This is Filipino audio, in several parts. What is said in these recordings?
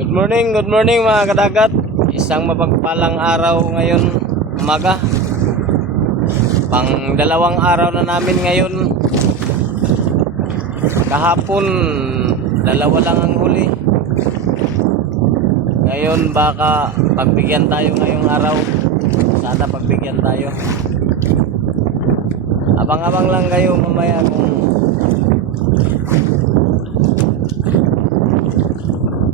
Good morning mga kadagat. Isang mapagpalang araw ngayon umaga. Pang dalawang araw na namin ngayon. Kahapon dalawa lang ang huli. Ngayon baka pagbigyan tayo ngayong araw. Sana pagbigyan tayo. Abang-abang lang kayo mamaya kung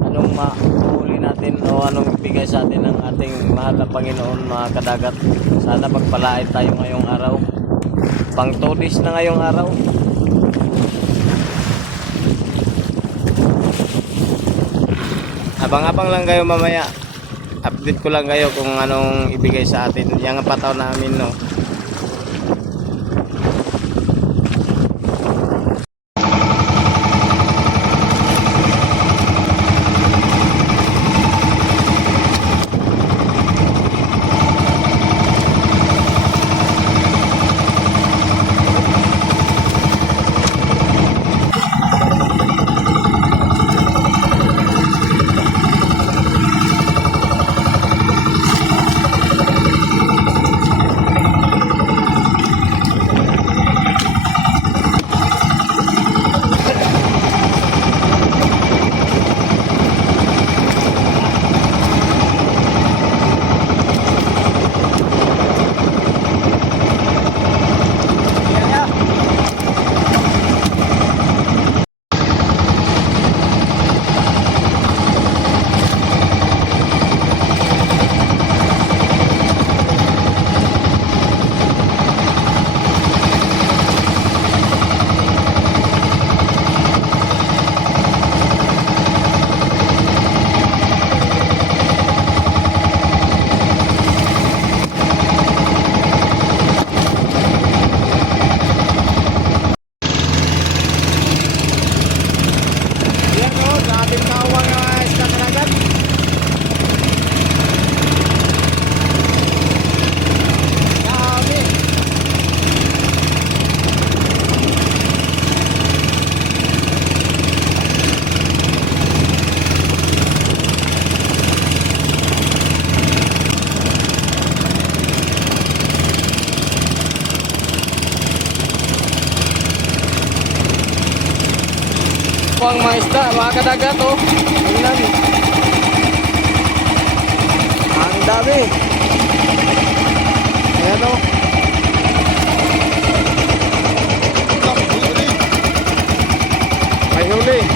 anong mahuli natin o anong ibigay sa atin ng ating mahal na Panginoon mga kadagat. Sana pagpalain tayo ngayong araw. Pang 2 days na ngayong araw. Abang-abang lang kayo mamaya. Update ko lang kayo kung anong ibigay sa atin. Yang pataw namin no. Ang mga isda, mga kadagat oh. Tingnan. Ang dami. Ayan oh. May huli.